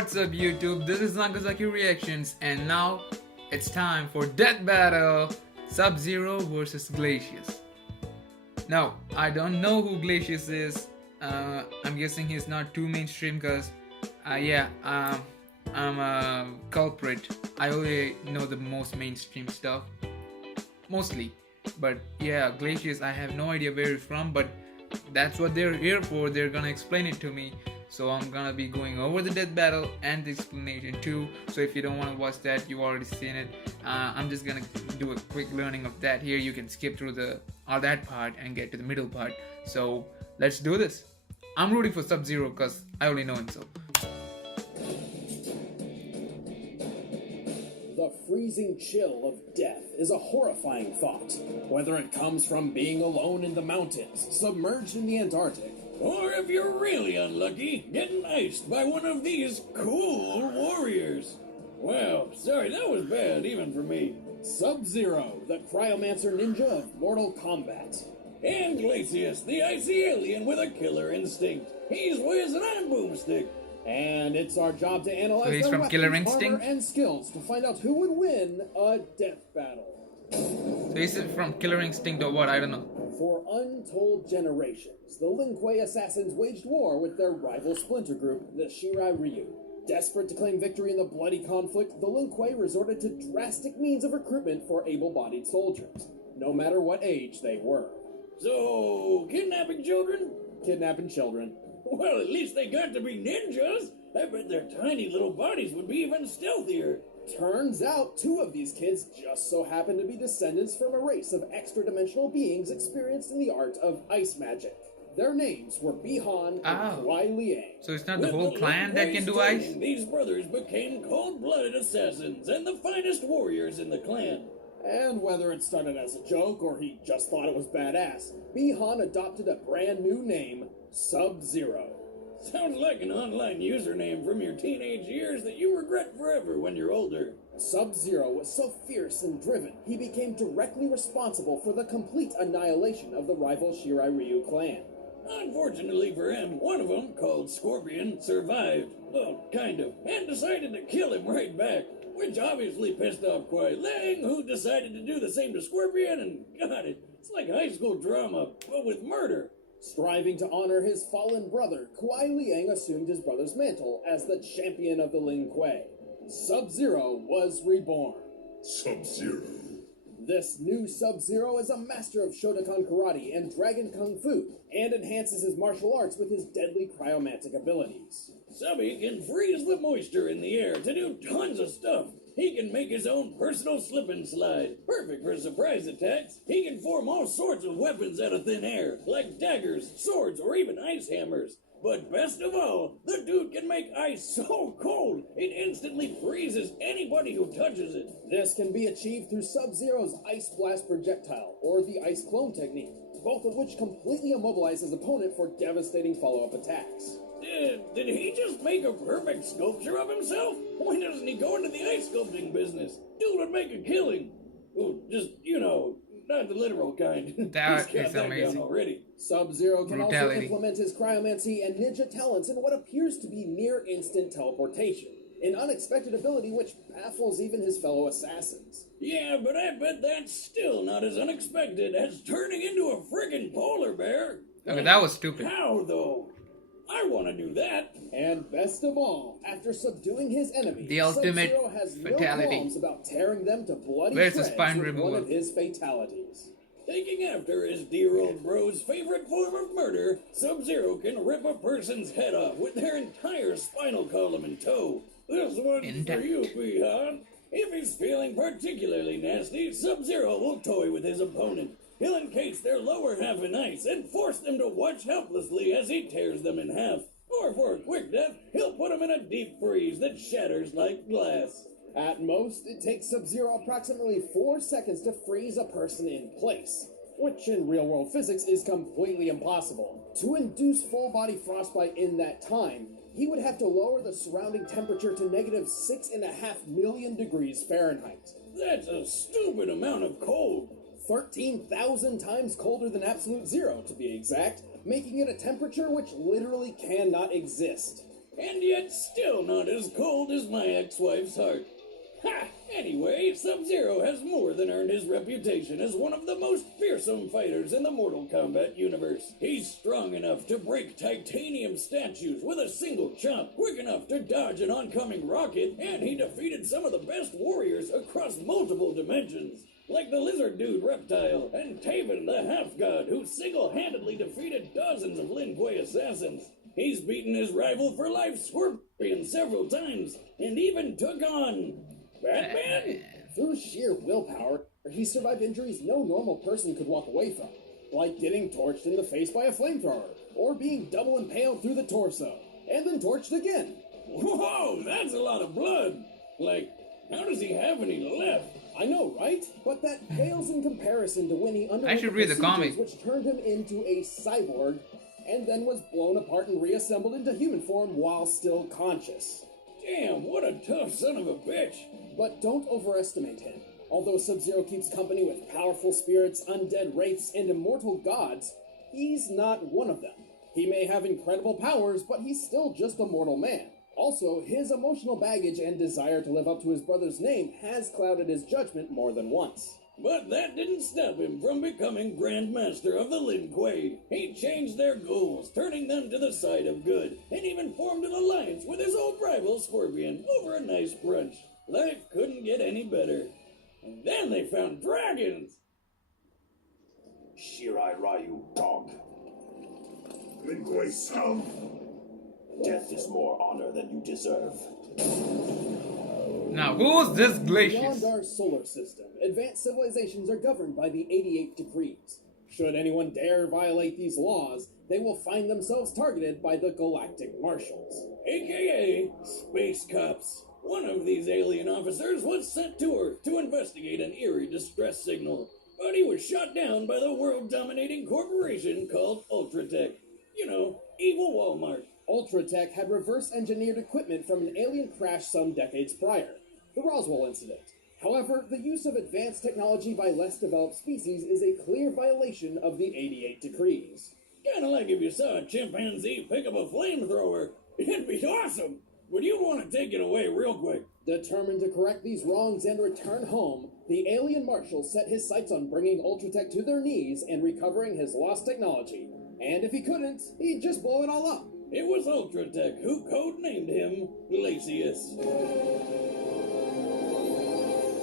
What's up YouTube, this is Nagasaki Reactions and now it's time for Death Battle Sub-Zero versus Glacius. Now, I don't know who Glacius is. I'm guessing he's not too mainstream because I'm a culprit. I only know the most mainstream stuff. Mostly. But yeah, Glacius, I have no idea where he's from, but that's what they're here for. They're gonna explain it to me. So I'm gonna be going over the death battle and the explanation too. So if you don't want to watch that, you've already seen it. I'm just gonna do a quick learning of that here. You can skip through all that part and get to the middle part. So let's do this. I'm rooting for Sub-Zero because I only know him so. The freezing chill of death is a horrifying thought. Whether it comes from being alone in the mountains, submerged in the Antarctic, or if you're really unlucky, getting iced by one of these cool warriors. Wow, sorry, that was bad, even for me. Sub-Zero, the cryomancer ninja of Mortal Kombat. And Glacius, the icy alien with a killer instinct. He's whiz and I'm boomstick. And it's our job to analyze he's their from weapons, Killer armor, Instinct? and skills to find out who would win a death battle. So he's from Killer Instinct or what? I don't know. For untold generations, the Lin Kuei assassins waged war with their rival splinter group, the Shirai Ryu. Desperate to claim victory in the bloody conflict, the Lin Kuei resorted to drastic means of recruitment for able-bodied soldiers, no matter what age they were. So, kidnapping children? Kidnapping children. Well, at least they got to be ninjas. I bet their tiny little bodies would be even stealthier. Turns out, two of these kids just so happen to be descendants from a race of extra-dimensional beings experienced in the art of ice magic. Their names were Bi-Han and Kuai Liang. So it's not the whole clan that can do ice? These brothers became cold-blooded assassins and the finest warriors in the clan. And whether it started as a joke or he just thought it was badass, Bi-Han adopted a brand new name, Sub-Zero. Sounds like an online username from your teenage years that you regret forever when you're older. Sub-Zero was so fierce and driven, he became directly responsible for the complete annihilation of the rival Shirai Ryu clan. Unfortunately for him, one of them, called Scorpion, survived. Well, kind of, and decided to kill him right back. Which obviously pissed off Kuai Liang, who decided to do the same to Scorpion, and got it. It's like high school drama, but with murder. Striving to honor his fallen brother, Kuai Liang assumed his brother's mantle as the champion of the Lin Kuei. Sub-Zero was reborn. Sub-Zero. This new Sub-Zero is a master of Shotokan Karate and Dragon Kung Fu, and enhances his martial arts with his deadly cryomantic abilities. Subby can freeze the moisture in the air to do tons of stuff. He can make his own personal slip and slide, perfect for surprise attacks. He can form all sorts of weapons out of thin air, like daggers, swords, or even ice hammers. But best of all, the dude can make ice so cold, it instantly freezes anybody who touches it. This can be achieved through Sub-Zero's Ice Blast projectile, or the Ice Clone technique, both of which completely immobilize his opponent for devastating follow-up attacks. Did he just make a perfect sculpture of himself? Why doesn't he go into the ice sculpting business? Dude would make a killing. Well, just, not the literal kind. That is amazing. Already. Sub-Zero can also implement his cryomancy and ninja talents in what appears to be near-instant teleportation, an unexpected ability which baffles even his fellow assassins. Yeah, but I bet that's still not as unexpected as turning into a friggin' polar bear. Okay, that was stupid. How, though? I want to do that. And best of all, after subduing his enemy, the ultimate Sub-Zero has fatality. no qualms about tearing them to bloody Where's the shreds spine with removal? one of his fatalities. Taking after his dear old bro's favorite form of murder, Sub-Zero can rip a person's head off with their entire spinal column in tow. This one's for you, Bi-Han. If he's feeling particularly nasty, Sub-Zero will toy with his opponent. He'll encase their lower half in ice and force them to watch helplessly as he tears them in half. Or for a quick death, he'll put them in a deep freeze that shatters like glass. At most, it takes Sub-Zero approximately 4 seconds to freeze a person in place, which in real-world physics is completely impossible. To induce full-body frostbite in that time, he would have to lower the surrounding temperature to negative 6.5 million degrees Fahrenheit. That's a stupid amount of cold. 13,000 times colder than absolute zero, to be exact, making it a temperature which literally cannot exist. and yet still not as cold as my ex-wife's heart. Ha! Anyway, Sub-Zero has more than earned his reputation as one of the most fearsome fighters in the Mortal Kombat universe. He's strong enough to break titanium statues with a single chop, quick enough to dodge an oncoming rocket, and he defeated some of the best warriors across multiple dimensions, like the lizard dude Reptile and Taven the half-god, who single-handedly defeated dozens of Lin Kuei assassins. He's beaten his rival for life, Scorpion, several times, and even took on Batman? Through sheer willpower, he survived injuries no normal person could walk away from, like getting torched in the face by a flamethrower, or being double impaled through the torso, and then torched again. Whoa, that's a lot of blood! Like, how does he have any left? I know, right? But that pales in comparison to when he underwent I should read the comic, which turned him into a cyborg, and then was blown apart and reassembled into human form while still conscious. Damn, what a tough son of a bitch! But don't overestimate him. Although Sub-Zero keeps company with powerful spirits, undead wraiths, and immortal gods, he's not one of them. He may have incredible powers, but he's still just a mortal man. Also, his emotional baggage and desire to live up to his brother's name has clouded his judgment more than once. But that didn't stop him from becoming Grand Master of the Lin Kuei. He changed their goals, turning them to the side of good, and even formed an alliance with his old rival Scorpion over a nice brunch. Life couldn't get any better. And then they found dragons! Shirai Ryu, dog. Lin Kuei Sam. Death is more honor than you deserve. Now, who's this Glacius? Beyond our solar system, advanced civilizations are governed by the 88 decrees. Should anyone dare violate these laws, they will find themselves targeted by the Galactic Marshals, AKA Space Cops. One of these alien officers was sent to Earth to investigate an eerie distress signal, but he was shot down by the world-dominating corporation called Ultratech. You know, evil Walmart. Ultratech had reverse-engineered equipment from an alien crash some decades prior, the Roswell incident. However, the use of advanced technology by less developed species is a clear violation of the 88 decrees. Kinda like if you saw a chimpanzee pick up a flamethrower. It'd be awesome, but you'd want to take it away real quick. Determined to correct these wrongs and return home, the alien marshal set his sights on bringing Ultratech to their knees and recovering his lost technology. And if he couldn't, he'd just blow it all up. It was Ultratech who codenamed him Glacius.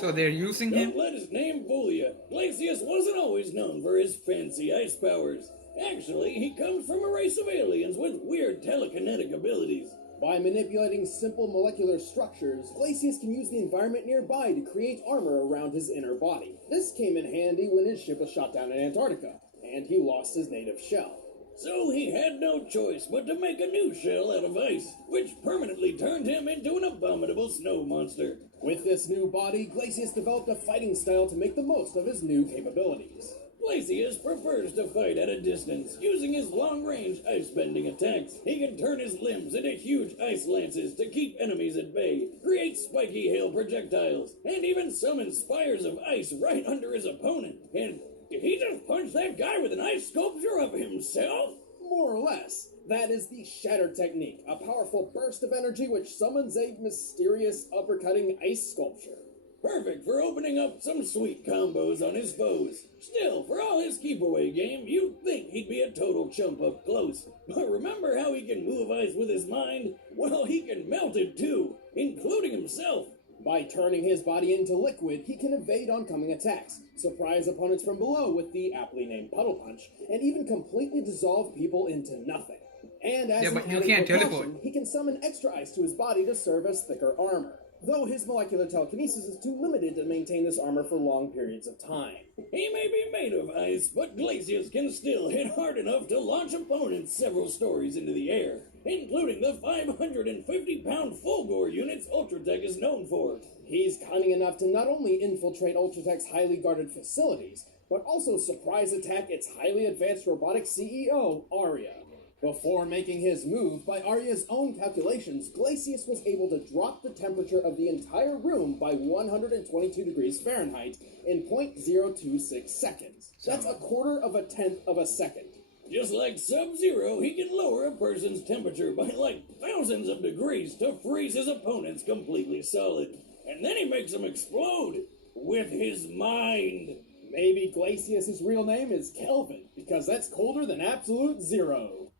So they're using him? Don't let his name fool you. Glacius wasn't always known for his fancy ice powers. Actually, he comes from a race of aliens with weird telekinetic abilities. By manipulating simple molecular structures, Glacius can use the environment nearby to create armor around his inner body. This came in handy when his ship was shot down in Antarctica, and he lost his native shell. So he had no choice but to make a new shell out of ice, which permanently turned him into an abominable snow monster. With this new body, Glacius developed a fighting style to make the most of his new capabilities. Glacius prefers to fight at a distance, using his long-range ice-bending attacks. He can turn his limbs into huge ice lances to keep enemies at bay, create spiky hail projectiles, and even summon spires of ice right under his opponent. And did he just punch that guy with an ice sculpture of himself? More or less. That is the Shatter Technique, a powerful burst of energy which summons a mysterious uppercutting ice sculpture. Perfect for opening up some sweet combos on his foes. Still, for all his keep-away game, you'd think he'd be a total chump up close. But remember how he can move ice with his mind? Well, he can melt it too, including himself. By turning his body into liquid, he can evade oncoming attacks, surprise opponents from below with the aptly named Puddle Punch, and even completely dissolve people into nothing. And as an you added can't precaution, teleport. he can summon extra ice to his body to serve as thicker armor, though his molecular telekinesis is too limited to maintain this armor for long periods of time. He may be made of ice, but Glacius can still hit hard enough to launch opponents several stories into the air, including the 550-pound Fulgore units Ultratech is known for. He's cunning enough to not only infiltrate Ultratech's highly guarded facilities, but also surprise attack its highly advanced robotic CEO, Arya. Before making his move, by Arya's own calculations, Glacius was able to drop the temperature of the entire room by 122 degrees Fahrenheit in .026 seconds. That's a quarter of a tenth of a second. Just like Sub-Zero, he can lower a person's temperature by like thousands of degrees to freeze his opponents completely solid. And then he makes them explode with his mind. Maybe Glacius' real name is Kelvin, because that's colder than absolute zero.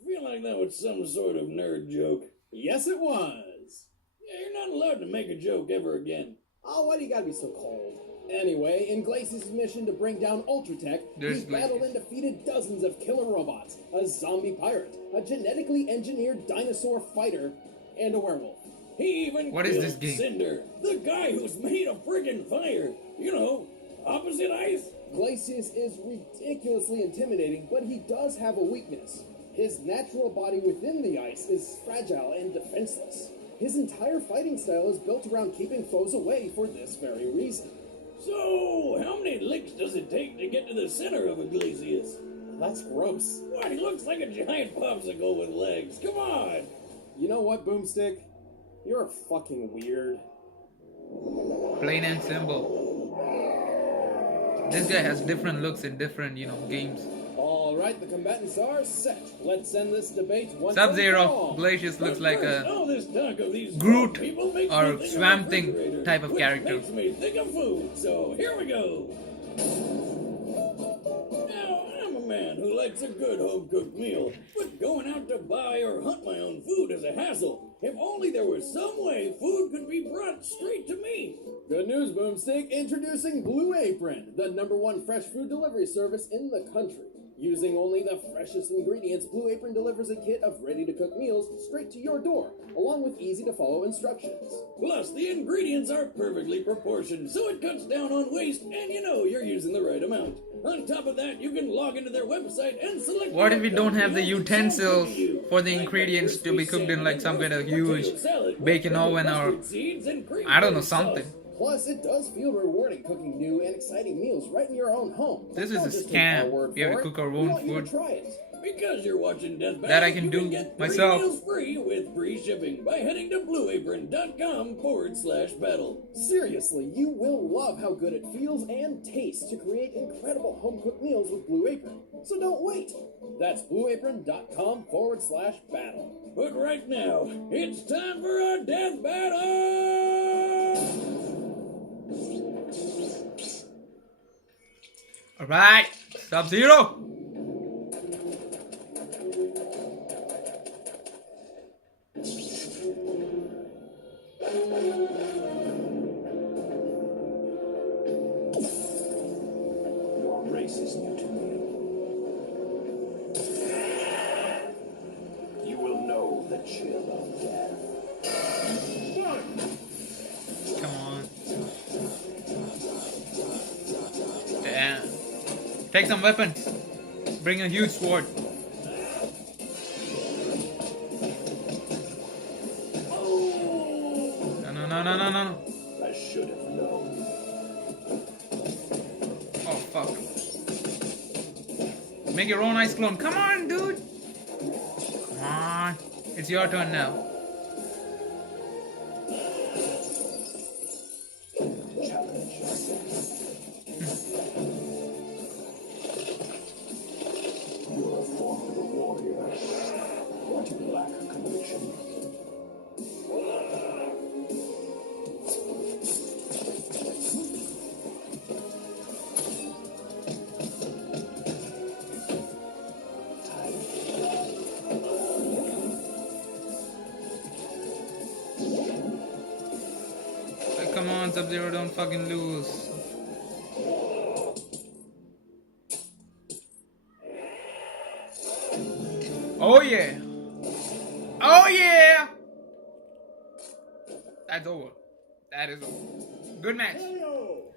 I feel like that was some sort of nerd joke. Yes, it was. Yeah, you're not allowed to make a joke ever again. Oh, why do you gotta be so cold? Anyway, in Glacius' mission to bring down Ultratech, he battled and defeated dozens of killer robots, a zombie pirate, a genetically engineered dinosaur fighter, and a werewolf. He even What killed is this game? Cinder, the guy who's made of friggin' fire. You know, opposite ice. Glacius is ridiculously intimidating, but he does have a weakness. His natural body within the ice is fragile and defenseless. His entire fighting style is built around keeping foes away for this very reason. So, how many licks does it take to get to the center of a Glacius? That's gross. What, he looks like a giant popsicle with legs. Come on! You know what, Boomstick? You're fucking weird. Plain and simple. This guy has different looks in different, games. Alright, the combatants are set. Let's end this debate once Sub-Zero, Glacius looks like a all this talk of these Groot people makes or me think of Swamp a Thing refrigerator, type of which character. Makes me think of food. So here we go. Now, I'm a man who likes a good home-cooked meal, but going out to buy or hunt my own food is a hassle. If only there was some way food could be brought straight to me. Good news, Boomstick. Introducing Blue Apron, the #1 fresh food delivery service in the country. Using only the freshest ingredients, Blue Apron delivers a kit of ready-to-cook meals straight to your door, along with easy-to-follow instructions. Plus, the ingredients are perfectly proportioned, so it cuts down on waste, and you know you're using the right amount. On top of that, you can log into their website and select... What if we don't have the utensils for the ingredients to be cooked in like some kind of huge baking oven or I don't know, something? Plus, it does feel rewarding cooking new and exciting meals right in your own home. This Don't is a just take our scam. word We have for to it. cook our We own want you to food. try it. Because you're watching Death Battle, That I can you do get myself. 3 meals free with free shipping by heading to blueapron.com/battle. Seriously, you will love how good it feels and tastes to create incredible home-cooked meals with Blue Apron. So don't wait. That's blueapron.com/battle. But right now, it's time for our Death Battle! Alright, Sub-Zero! Your race is new to me. You will know the chill of death. Come on. Damn. Take some weapons. Bring a huge sword. No. I should have known. Oh, fuck. Make your own ice clone. Come on, dude. Come on. It's your turn now. Challenge yourself. You're a formidable warrior, but you lack conviction. Come on, Sub-Zero, don't fucking lose. Oh yeah! Oh yeah! That's over. That is over. Good match.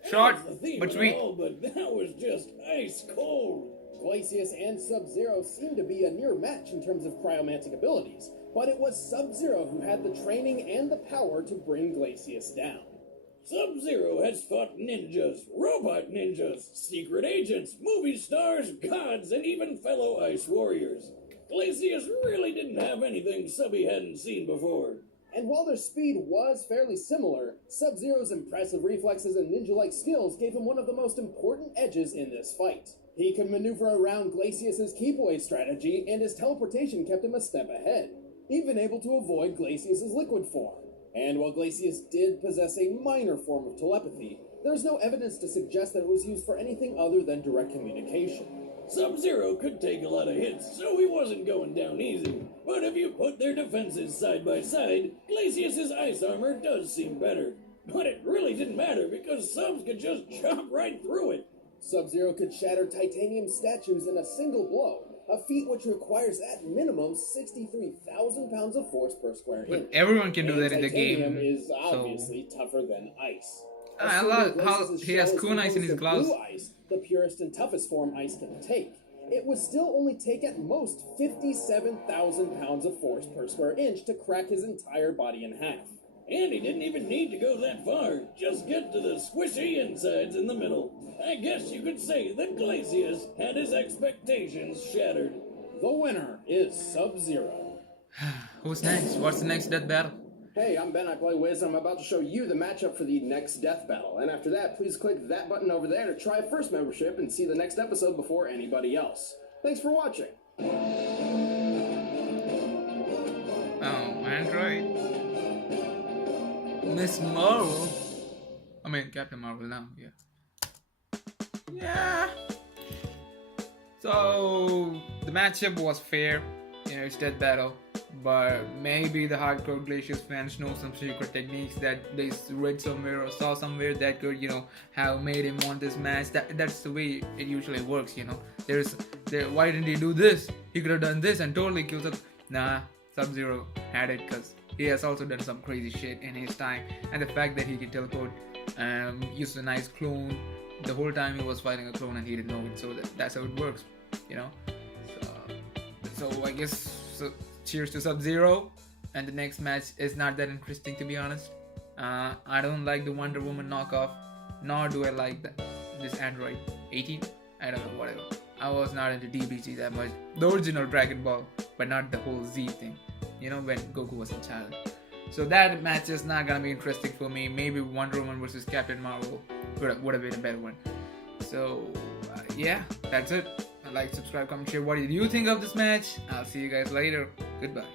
Short, but sweet. But that was just ice cold. Glacius and Sub-Zero seem to be a near match in terms of cryomantic abilities, but it was Sub-Zero who had the training and the power to bring Glacius down. Sub-Zero has fought ninjas, robot ninjas, secret agents, movie stars, gods, and even fellow ice warriors. Glacius really didn't have anything Subby hadn't seen before. And while their speed was fairly similar, Sub-Zero's impressive reflexes and ninja-like skills gave him one of the most important edges in this fight. He could maneuver around Glacius' keep-away strategy, and his teleportation kept him a step ahead, even able to avoid Glacius' liquid form. And while Glacius did possess a minor form of telepathy, there's no evidence to suggest that it was used for anything other than direct communication. Sub-Zero could take a lot of hits, so he wasn't going down easy. But if you put their defenses side by side, Glacius' ice armor does seem better. But it really didn't matter because Subs could just chop right through it. Sub-Zero could shatter titanium statues in a single blow, a feat which requires at minimum 63,000 pounds of force per square inch. But everyone can do that in the game. Titanium is obviously tougher than ice. I love how he has kunais in his gloves. Blue ice, the purest and toughest form ice can take. It would still only take at most 57,000 pounds of force per square inch to crack his entire body in half. And he didn't even need to go that far. Just get to the squishy insides in the middle. I guess you could say that Glacius had his expectations shattered. The winner is Sub-Zero. Who's next? What's the next death battle? Hey, I'm Ben, I play Wiz, and I'm about to show you the matchup for the next death battle. And after that, please click that button over there to try first membership and see the next episode before anybody else. Thanks for watching. Oh, Android. Miss Marvel. I mean, Captain Marvel now, yeah. Yeah. So, the matchup was fair. You know, it's death battle. But maybe the hardcore Glacius fans know some secret techniques that they read somewhere or saw somewhere that could, you know, have made him want this match. That's the way it usually works, you know. Why didn't he do this? He could have done this and totally killed up. Nah, Sub-Zero had it because he has also done some crazy shit in his time. And the fact that he can teleport, use a nice clone the whole time he was fighting a clone and he didn't know it. So that's how it works, you know. So I guess. Cheers to Sub-Zero, and the next match is not that interesting, to be honest. I don't like the Wonder Woman knockoff, nor do I like this Android 18. I don't know, whatever. I was not into DBG that much. The original Dragon Ball, but not the whole Z thing, you know, when Goku was a child. So that match is not gonna be interesting for me. Maybe Wonder Woman versus Captain Marvel would have been a better one. So yeah, that's it. Like, subscribe, comment, share. What did you think of this match? I'll see you guys later. Goodbye.